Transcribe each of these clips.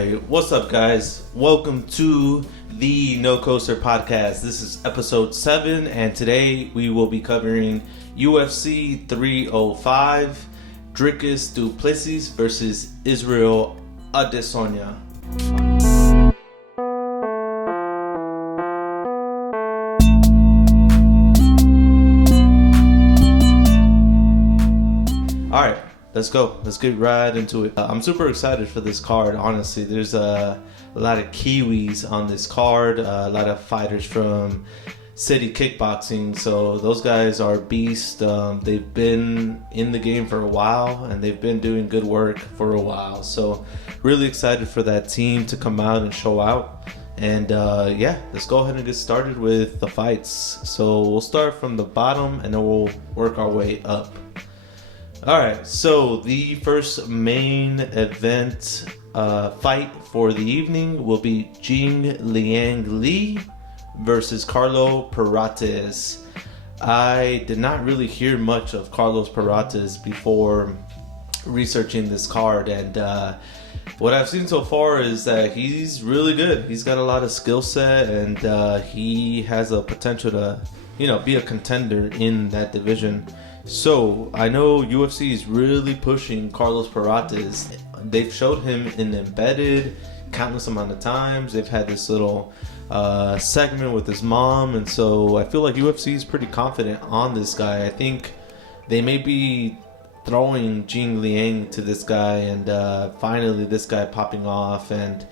Hey, what's up, guys? Welcome to the No Coaster podcast. This is episode 7, and today we will be covering UFC 305, Dricus du Plessis versus Israel Adesanya. All right. Let's go. Let's get right into it. I'm super excited for this card, honestly. There's a lot of Kiwis on this card, a lot of fighters from City Kickboxing. So those guys are beasts. They've been in the game for a while, and they've been doing good work for a while. So really excited for that team to come out and show out. And let's go ahead and get started with the fights. So we'll start from the bottom, and then we'll work our way up. Alright, so the first main event fight for the evening will be Jing Liang Li versus Carlo Perates. I did not really hear much of Carlos Perates before researching this card, and what I've seen so far is that he's really good. He's got a lot of skill set, and he has a potential to, be a contender in that division. So I know UFC is really pushing Carlos Perates. They've showed him in Embedded countless amount of times. They've had this little segment with his mom, and so I feel like UFC is pretty confident on this guy. I think they may be throwing Jing Liang to this guy, and finally this guy popping off and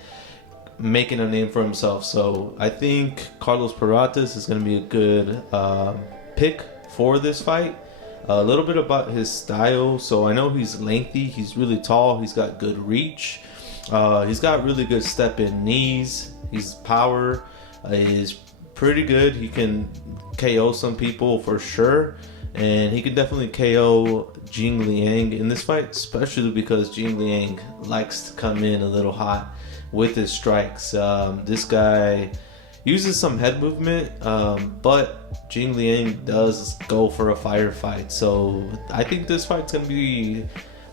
making a name for himself. So I think Carlos Perates is going to be a good pick for this fight. A little bit about his style. So I know he's lengthy, he's really tall, he's got good reach, he's got really good step in knees, his power is pretty good. He can KO some people for sure, and he can definitely KO Jing Liang in this fight, especially because Jing Liang likes to come in a little hot with his strikes. This guy uses some head movement, but Jing Liang does go for a firefight. So I think this fight's going to be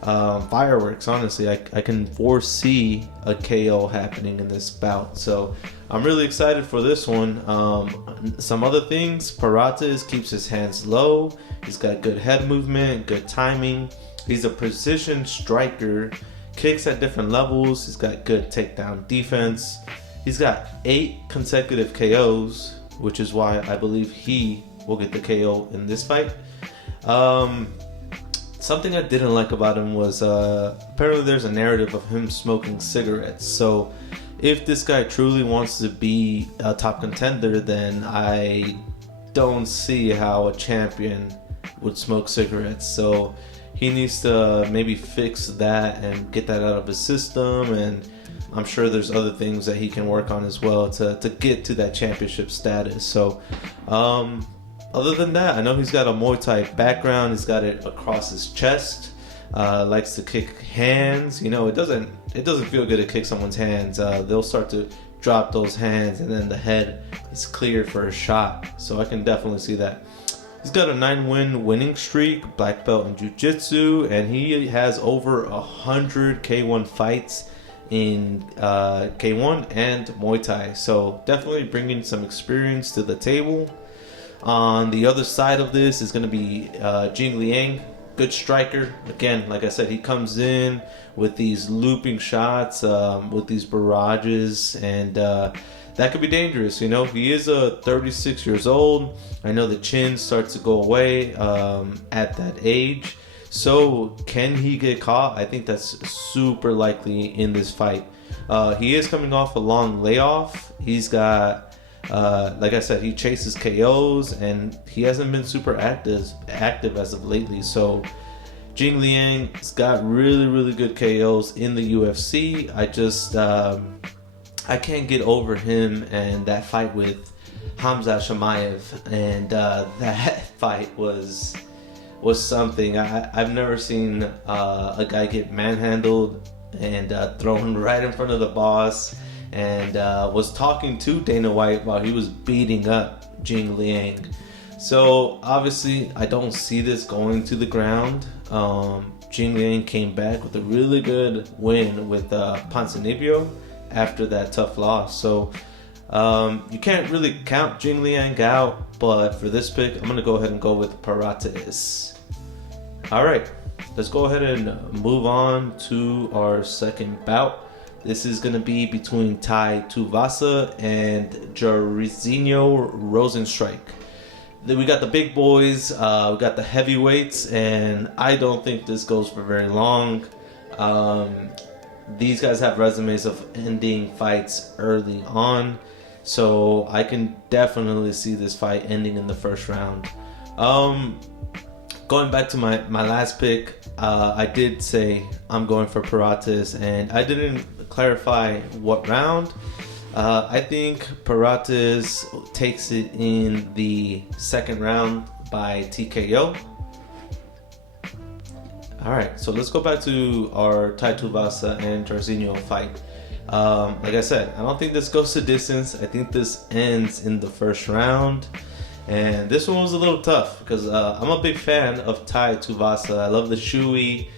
fireworks, honestly. I can foresee a KO happening in this bout. So I'm really excited for this one. Some other things, Perates keeps his hands low. He's got good head movement, good timing. He's a precision striker, kicks at different levels. He's got good takedown defense. He's got 8 consecutive KOs, which is why I believe he will get the KO in this fight. Something I didn't like about him was apparently there's a narrative of him smoking cigarettes. So if this guy truly wants to be a top contender, then I don't see how a champion would smoke cigarettes. So he needs to maybe fix that and get that out of his system, and I'm sure there's other things that he can work on as well to get to that championship status. So other than that, I know he's got a Muay Thai background. He's got it across his chest. Likes to kick hands. It doesn't feel good to kick someone's hands. They'll start to drop those hands, and then the head is clear for a shot. So I can definitely see that. He's got a 9-win winning streak, black belt in jiu-jitsu, and he has over 100 K1 fights in K1 and Muay Thai. So definitely bringing some experience to the table. On the other side of this is going to be Jing Liang, good striker. Again, like I said, he comes in with these looping shots, with these barrages, and that could be dangerous. He is 36 years old. I know the chin starts to go away at that age. So can he get caught? I think that's super likely in this fight. He is coming off a long layoff. He's got, like I said, he chases KOs, and he hasn't been super active as of lately. So Jing Liang's got really, really good KOs in the UFC. I can't get over him and that fight with Hamza Chimaev, and that fight was something. I've never seen a guy get manhandled and thrown right in front of the boss, and was talking to Dana White while he was beating up Jing Liang. So obviously I don't see this going to the ground. Jing Liang came back with a really good win with Ponzinibbio. after that tough loss. So you can't really count Jing Liang out, but for this pick, I'm going to go ahead and go with Parates. All right, let's go ahead and move on to our second bout. This is going to be between Tai Tuivasa and Jairzinho Rozenstruik. Then we got the big boys, we got the heavyweights, and I don't think this goes for very long. These guys have resumes of ending fights early on, so I can definitely see this fight ending in the first round. Going back to my last pick, I did say I'm going for Parates, and I didn't clarify what round. I think Parates takes it in the second round by TKO. Alright, so let's go back to our Tai Tuivasa and Jairzinho fight. Like I said, I don't think this goes to distance. I think this ends in the first round. And this one was a little tough because I'm a big fan of Tai Tuivasa. I love the shoey.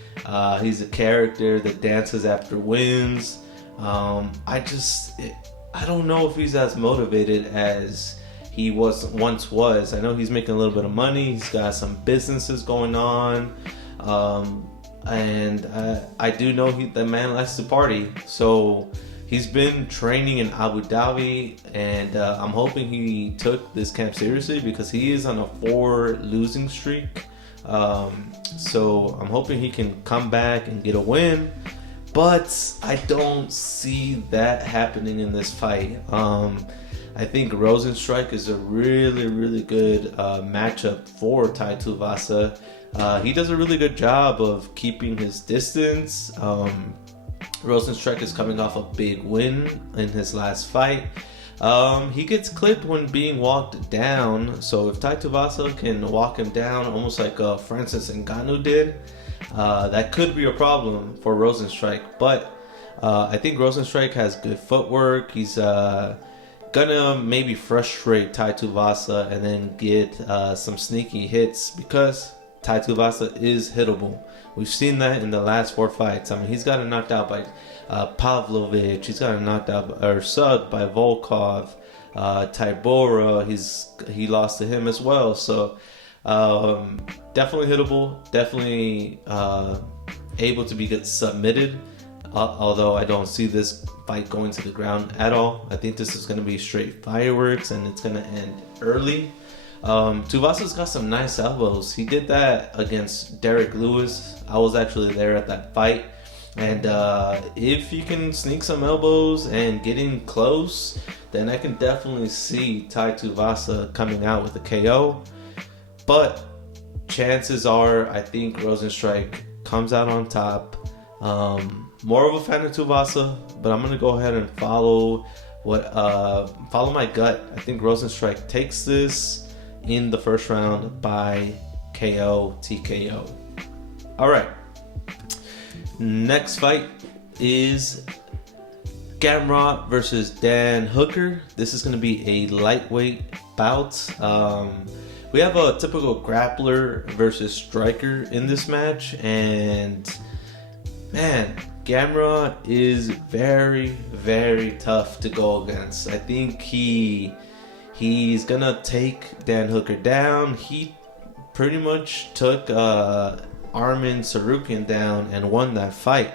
He's a character that dances after wins. I don't know if he's as motivated as he once was. I know he's making a little bit of money. He's got some businesses going on. And I do know the man likes to party. So he's been training in Abu Dhabi, and I'm hoping he took this camp seriously because he is on a 4 losing streak. So I'm hoping he can come back and get a win. But I don't see that happening in this fight. I think Rozenstruik is a really, really good matchup for Tai Tuivasa. He does a really good job of keeping his distance. Rozenstruik is coming off a big win in his last fight. He gets clipped when being walked down. So if Tai Tuivasa can walk him down almost like Francis Ngannou did, that could be a problem for Rozenstruik. But I think Rozenstruik has good footwork. He's gonna maybe frustrate Tai Tuivasa and then get some sneaky hits because Tai Tuivasa is hittable. We've seen that in the last 4 fights. I mean, he's gotten knocked out by Pavlovich. He's gotten knocked out or subbed by Volkov. Tybura, he lost to him as well. So definitely hittable. Definitely able to be submitted. Although I don't see this fight going to the ground at all. I think this is going to be straight fireworks and it's going to end early. Tuivasa's got some nice elbows. He did that against Derek Lewis. I was actually there at that fight. And if you can sneak some elbows and get in close, then I can definitely see Tai Tuivasa coming out with a KO. But chances are, I think Rozenstruik comes out on top. More of a fan of Tuivasa, but I'm going to go ahead and follow my gut. I think Rozenstruik takes this in the first round by KO, TKO. All right. Next fight is Gamrot versus Dan Hooker. This is going to be a lightweight bout. We have a typical grappler versus striker in this match, and man, Gamrot is very, very tough to go against. I think he's gonna take Dan Hooker down. He pretty much took Arman Tsarukyan down and won that fight.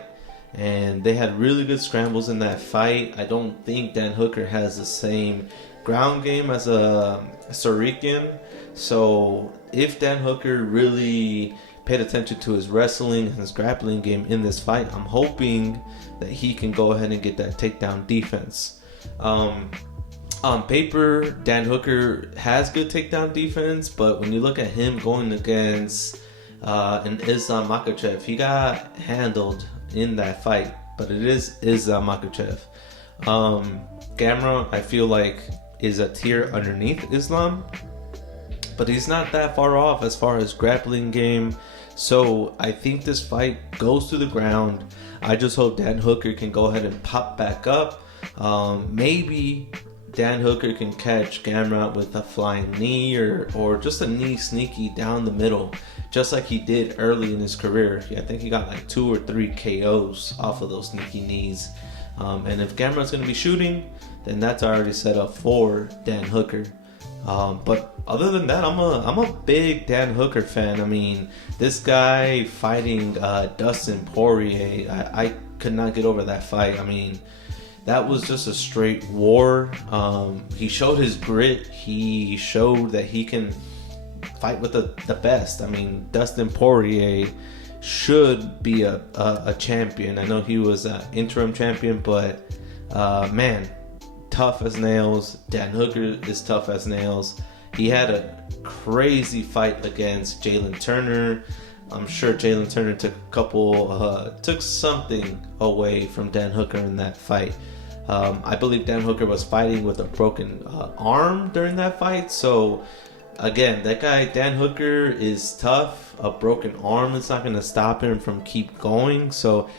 And they had really good scrambles in that fight. I don't think Dan Hooker has the same ground game as a Tsarukyan. So if Dan Hooker really paid attention to his wrestling and his grappling game in this fight, I'm hoping that he can go ahead and get that takedown defense. On paper, Dan Hooker has good takedown defense, but when you look at him going against an Islam Makhachev, he got handled in that fight, but it is Islam Makhachev. Gamrot, I feel like, is a tier underneath Islam, but he's not that far off as far as grappling game. So I think this fight goes to the ground. I just hope Dan Hooker can go ahead and pop back up. Maybe Dan Hooker can catch Gamrot with a flying knee or just a knee sneaky down the middle, just like he did early in his career. I think he got like 2 or 3 KOs off of those sneaky knees. And if Gamrot's going to be shooting, then that's already set up for Dan Hooker. But other than that, I'm a big Dan Hooker fan. I mean, this guy fighting Dustin Poirier, I could not get over that fight. I mean, that was just a straight war. He showed his grit. He showed that he can fight with the best. I mean, Dustin Poirier should be a champion. I know he was an interim champion, but man, tough as nails. Dan Hooker is tough as nails. He had a crazy fight against Jalen Turner. I'm sure Jalen Turner took something away from Dan Hooker in that fight. I believe Dan Hooker was fighting with a broken arm during that fight. So again, that guy Dan Hooker is tough. A broken arm is not going to stop him from keep going. So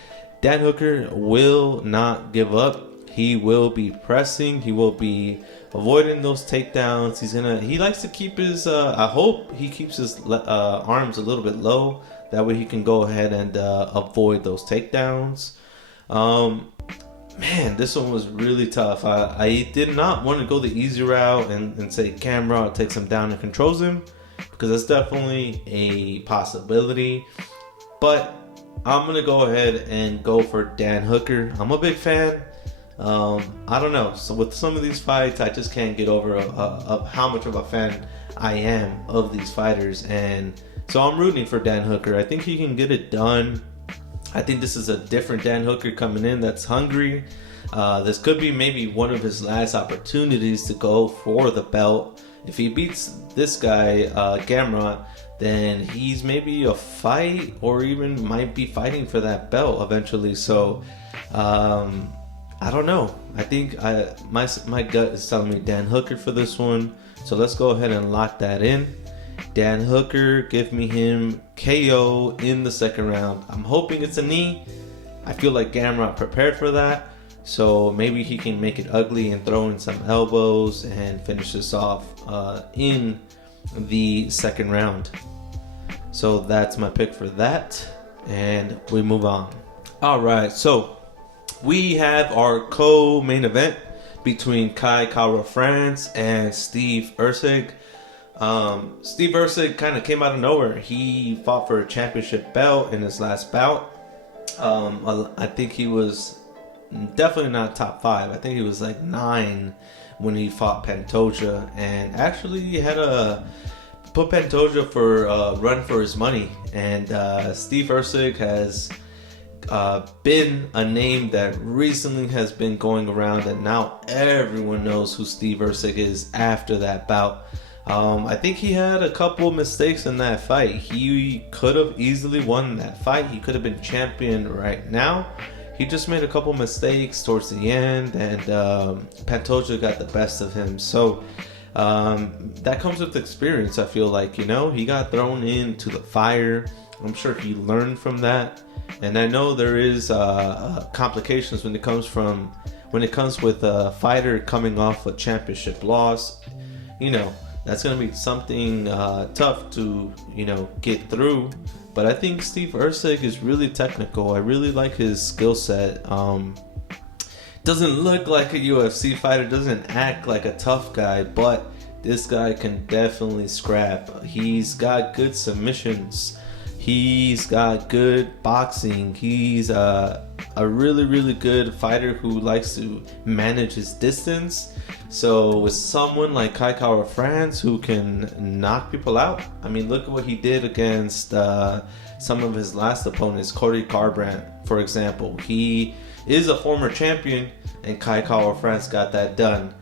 Dan Hooker will not give up. He will be pressing. He will be avoiding those takedowns. He likes to keep his. I hope he keeps his arms a little bit low. That way he can go ahead and avoid those takedowns. Man, this one was really tough. I did not want to go the easy route and say Gamrot takes him down and controls him, because that's definitely a possibility. But I'm gonna go ahead and go for Dan Hooker. I'm a big fan. I don't know. So with some of these fights, I just can't get over of how much of a fan I am of these fighters, and so I'm rooting for Dan Hooker. I think he can get it done. I think this is a different Dan Hooker coming in that's hungry. This could be maybe one of his last opportunities to go for the belt. If he beats this guy, Gamrot, then he's maybe a fight or even might be fighting for that belt eventually. So I don't know. I think my gut is telling me Dan Hooker for this one. So let's go ahead and lock that in. Dan Hooker, give me him KO in the second round. I'm hoping it's a knee. I feel like Gamrot prepared for that. So maybe he can make it ugly and throw in some elbows and finish this off in the second round. So that's my pick for that. And we move on. All right. So we have our co-main event between Kai Kara-France and Steve Erceg. Steve Erceg kind of came out of nowhere. He fought for a championship belt in his last bout. I think he was definitely not top 5. I think he was like 9 when he fought Pantoja, and actually he had to put Pantoja for run for his money. And Steve Erceg has been a name that recently has been going around, and now everyone knows who Steve Erceg is after that bout. I think he had a couple mistakes in that fight. He could have easily won that fight. He could have been champion right now. He just made a couple mistakes towards the end, and Pantoja got the best of him. So that comes with experience, I feel like. You know, he got thrown into the fire. I'm sure he learned from that. And I know there is complications when it comes with a fighter coming off a championship loss. You know, that's going to be something tough to, get through. But I think Steve Erceg is really technical. I really like his skill set. Doesn't look like a UFC fighter, doesn't act like a tough guy, but this guy can definitely scrap. He's got good submissions. He's got good boxing. He's a really, really good fighter who likes to manage his distance. So with someone like Kai Kara-France who can knock people out, I mean, look at what he did against some of his last opponents, Cody Garbrandt, for example. He is a former champion, and Kai Kara-France got that done.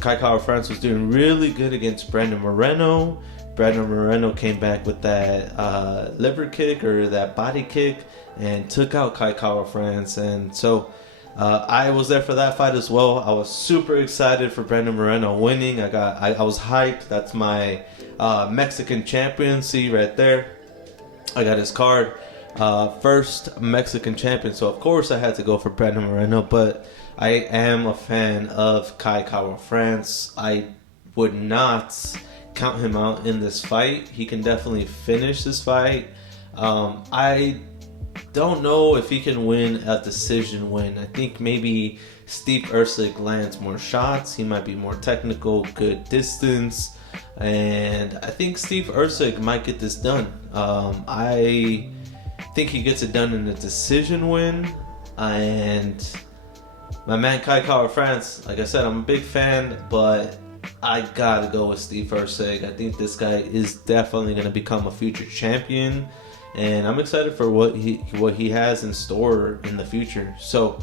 Kai Kara-France was doing really good against Brandon Moreno. Brandon Moreno came back with that liver kick or that body kick and took out Kai Kara-France. And so I was there for that fight as well. I was super excited for Brandon Moreno winning. I was hyped. That's my Mexican championcy right there. I got his card. First Mexican champion. So of course I had to go for Brandon Moreno. But I am a fan of Kai Kara-France. I would not count him out in this fight. He can definitely finish this fight. I don't know if he can win a decision win. I think maybe Steve Erceg lands more shots. He might be more technical, good distance. And I think Steve Erceg might get this done. I think he gets it done in a decision win. And my man Kai Kara-France, like I said, I'm a big fan, but I gotta go with Steve Erceg. I think this guy is definitely gonna become a future champion, and I'm excited for what he has in store in the future. So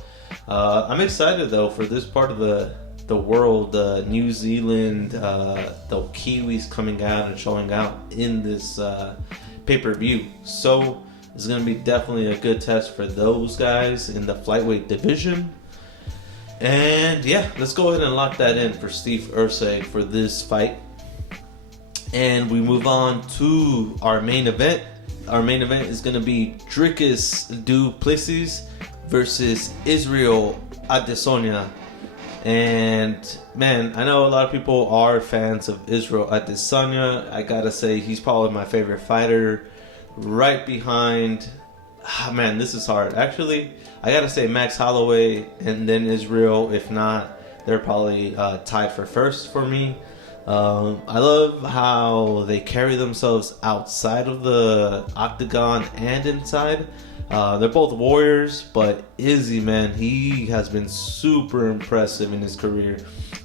I'm excited though for this part of the world, New Zealand, the Kiwis coming out and showing out in this pay-per-view. So it's gonna be definitely a good test for those guys in the flyweight division. And yeah, let's go ahead and lock that in for Steve Erceg for this fight. And we move on to our main event. Our main event is going to be Dricus du Plessis versus Israel Adesanya. And man, I know a lot of people are fans of Israel Adesanya. I gotta say, he's probably my favorite fighter. Right behind... man, this is hard. Actually, I gotta say Max Holloway and then Israel. If not, they're probably tied for first for me. I love how they carry themselves outside of the octagon and inside. They're both warriors, but Izzy, man, he has been super impressive in his career.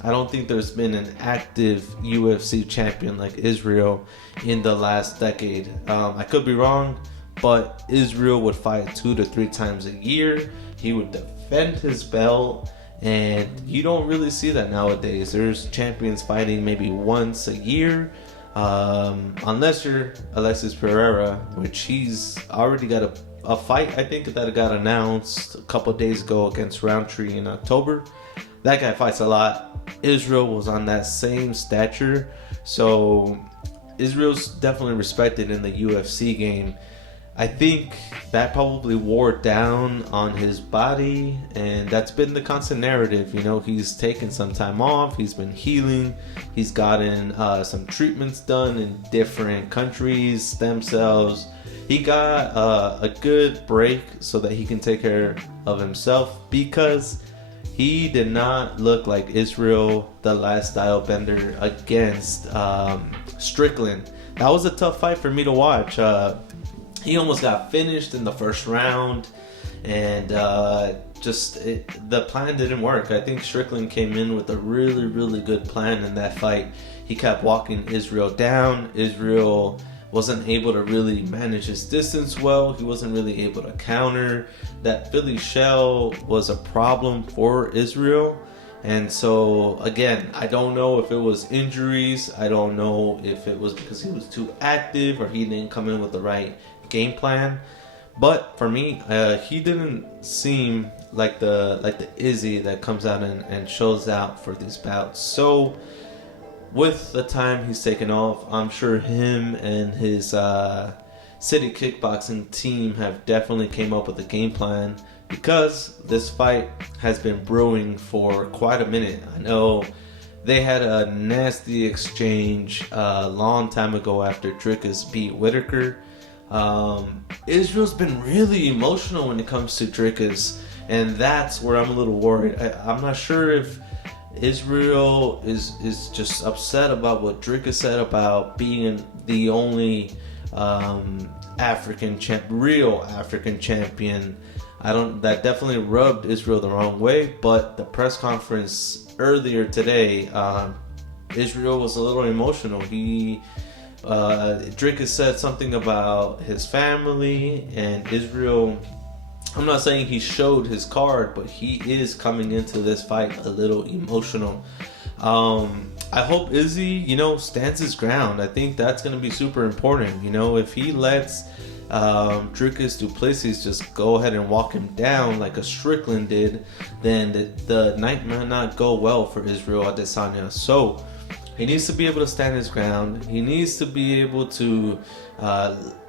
I don't think there's been an active UFC champion like Israel in the last decade. I could be wrong, but Israel would fight 2 to 3 times a year. He would defend his belt, and you don't really see that nowadays. There's champions fighting maybe once a year, unless you're Alexis Pereira, which he's already got a fight, I think, that got announced a couple days ago against Roundtree in October. That guy fights a lot. Israel was on that same stature, so Israel's definitely respected in the UFC game. I think that probably wore down on his body, and that's been the constant narrative. You know, he's taken some time off, he's been healing, he's gotten some treatments done in different countries, stem cells. He got a good break so that he can take care of himself, because he did not look like Israel the last style bender against Strickland. That was a tough fight for me to watch. He almost got finished in the first round, and the plan didn't work. I think Strickland came in with a really, really good plan in that fight. He kept walking Israel down. Israel wasn't able to really manage his distance well. He wasn't really able to counter. That Philly shell was a problem for Israel. And so, again, I don't know if it was injuries. I don't know if it was because he was too active or he didn't come in with the right game plan. But for me, he didn't seem like the Izzy that comes out and shows out for these bouts. So with the time he's taken off, I'm sure him and his city kickboxing team have definitely came up with a game plan, because this fight has been brewing for quite a minute. I know they had a nasty exchange a long time ago after Dricus beat Whitaker. Israel's been really emotional when it comes to Dricus, and that's where I'm a little worried. I'm not sure if Israel is just upset about what Dricus said about being the only real African champion. That definitely rubbed Israel the wrong way. But the press conference earlier today, Israel was a little emotional. Dricus said something about his family, and Israel, I'm not saying he showed his card, but he is coming into this fight a little emotional. I hope Izzy, stands his ground. I think that's going to be super important. If he lets Dricus du Plessis just go ahead and walk him down like a Strickland did, then the night might not go well for Israel Adesanya. So he needs to be able to stand his ground. He needs to be able to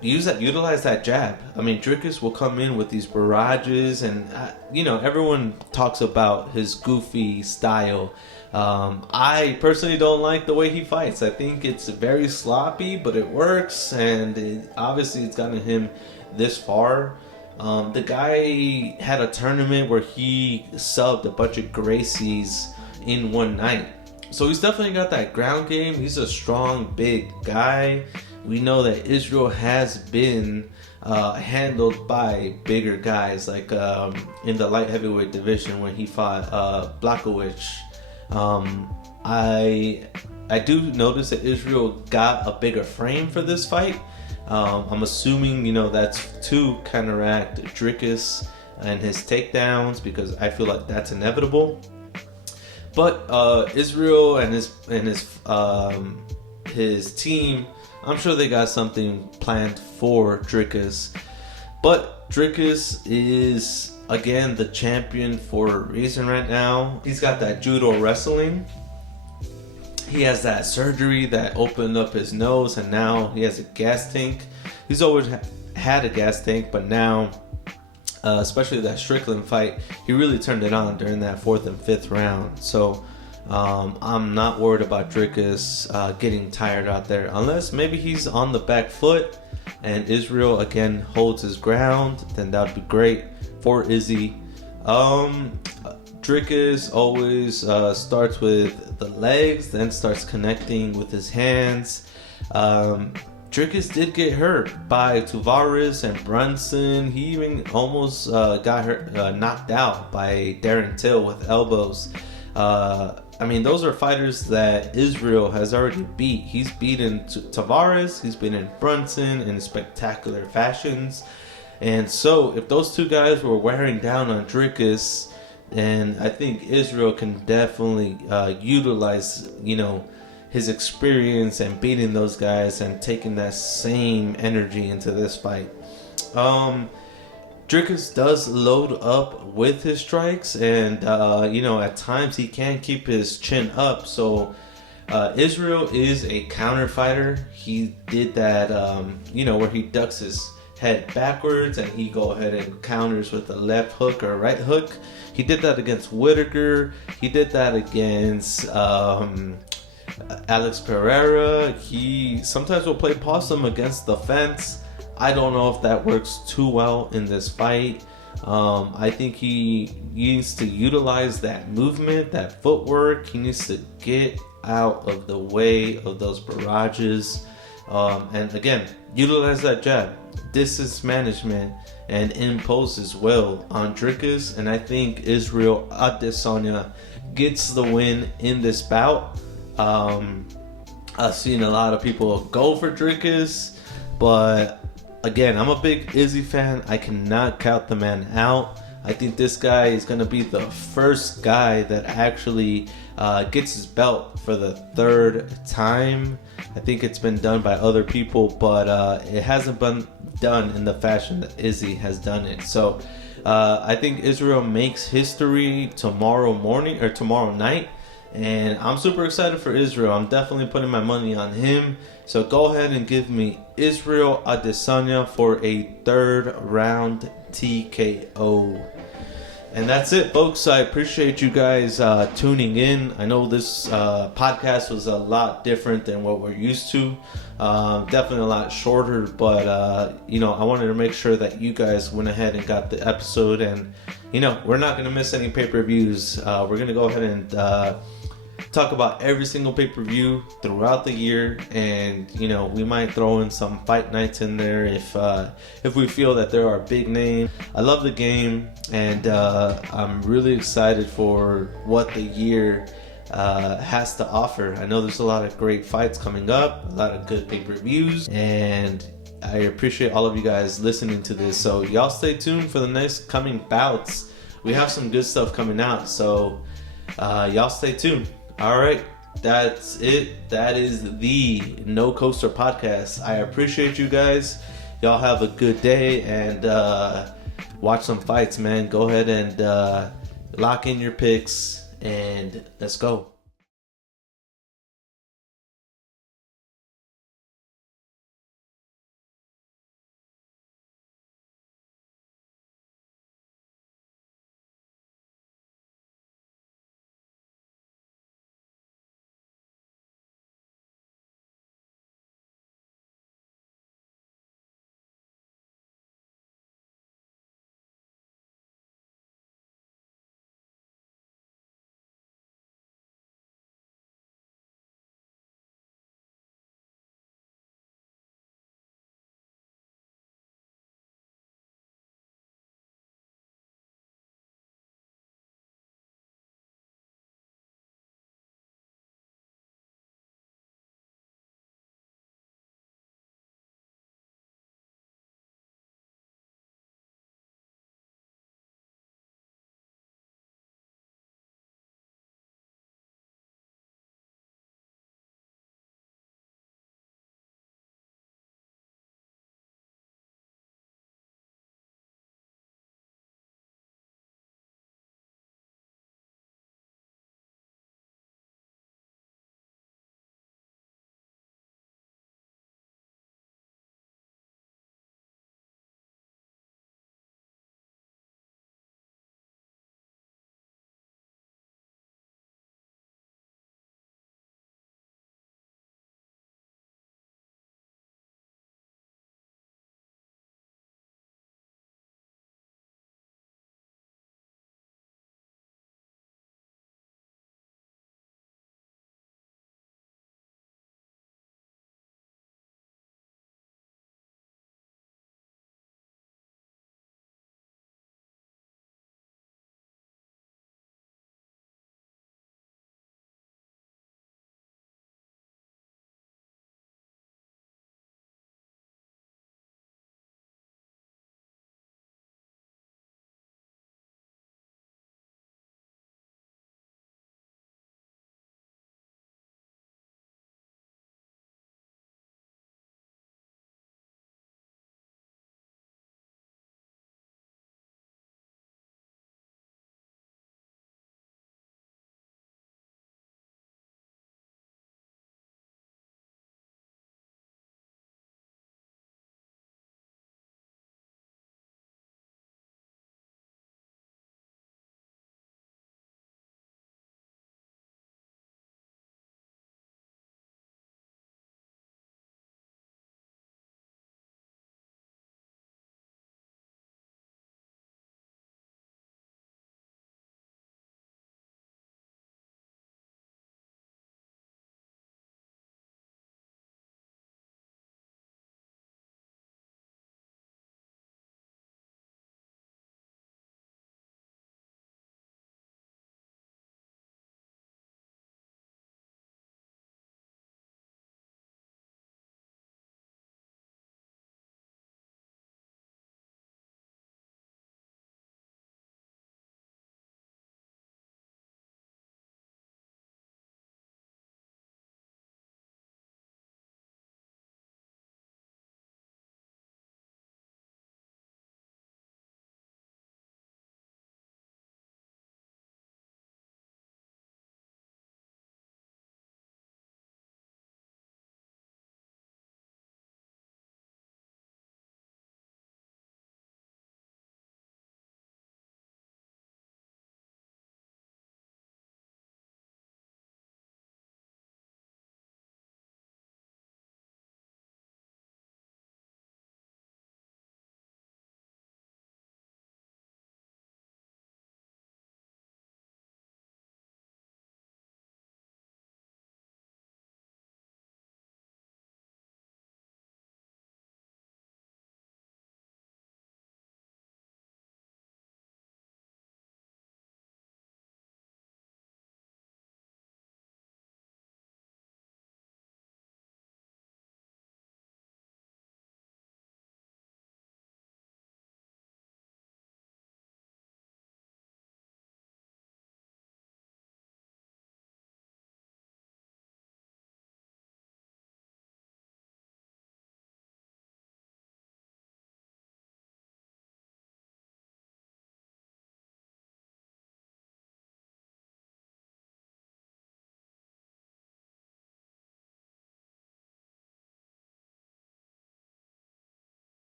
utilize that jab. I mean, Dricus will come in with these barrages, and everyone talks about his goofy style. I personally don't like the way he fights. I think it's very sloppy, but it works, and obviously it's gotten him this far. The guy had a tournament where he subbed a bunch of Gracies in one night. So he's definitely got that ground game. He's a strong, big guy. We know that Israel has been handled by bigger guys, like in the light heavyweight division when he fought Blachowicz. I do notice that Israel got a bigger frame for this fight. I'm assuming, that's to counteract Dricus and his takedowns, because I feel like that's inevitable. But Israel and his team, I'm sure they got something planned for Dricus. But Dricus is, again, the champion for a reason right now. He's got that judo wrestling. He has that surgery that opened up his nose, and now he has a gas tank. He's always had a gas tank, but now, especially that Strickland fight, he really turned it on during that 4th and 5th round. So I'm not worried about Dricus getting tired out there, unless maybe he's on the back foot and Israel again holds his ground. Then that would be great for Izzy. Dricus always starts with the legs, then starts connecting with his hands. Dricus did get hurt by Tavares and Brunson. He even almost got hurt, knocked out by Darren Till with elbows. Those are fighters that Israel has already beat. He's beaten Tavares, he's beaten Brunson in spectacular fashions. And so if those two guys were wearing down on Dricus, and I think Israel can definitely utilize, his experience and beating those guys and taking that same energy into this fight. Dricus does load up with his strikes, and at times he can keep his chin up. So Israel is a counter fighter. He did that, where he ducks his head backwards and he go ahead and counters with a left hook or right hook. He did that against Whitaker. He did that against Alex Pereira. He sometimes will play possum against the fence. I don't know if that works too well in this fight. I think he needs to utilize that movement, that footwork. He needs to get out of the way of those barrages. And again, utilize that jab, distance management, and impose his will on Dricus. And I think Israel Adesanya gets the win in this bout. I've seen a lot of people go for Dricus, but again, I'm a big Izzy fan. I cannot count the man out. I think this guy is going to be the first guy that actually gets his belt for the 3rd time. I think it's been done by other people, but it hasn't been done in the fashion that Izzy has done it. So I think Israel makes history tomorrow morning or tomorrow night. And I'm super excited for Israel. I'm definitely putting my money on him. So go ahead and give me Israel Adesanya for a 3rd round TKO. And that's it, folks. I appreciate you guys tuning in. I know this podcast was a lot different than what we're used to. Definitely a lot shorter, but I wanted to make sure that you guys went ahead and got the episode. And we're not going to miss any pay-per-views. We're going to go ahead and talk about every single pay-per-view throughout the year, and we might throw in some fight nights in there if we feel that there are big names. I love the game, and I'm really excited for what the year has to offer. I know there's a lot of great fights coming up, a lot of good pay-per-views, and I appreciate all of you guys listening to this. So y'all stay tuned for the next coming bouts. We have some good stuff coming out, so y'all stay tuned. All right, that's it. That is the No Coaster Podcast. I appreciate you guys. Y'all have a good day, and watch some fights, man. Go ahead and lock in your picks, and let's go.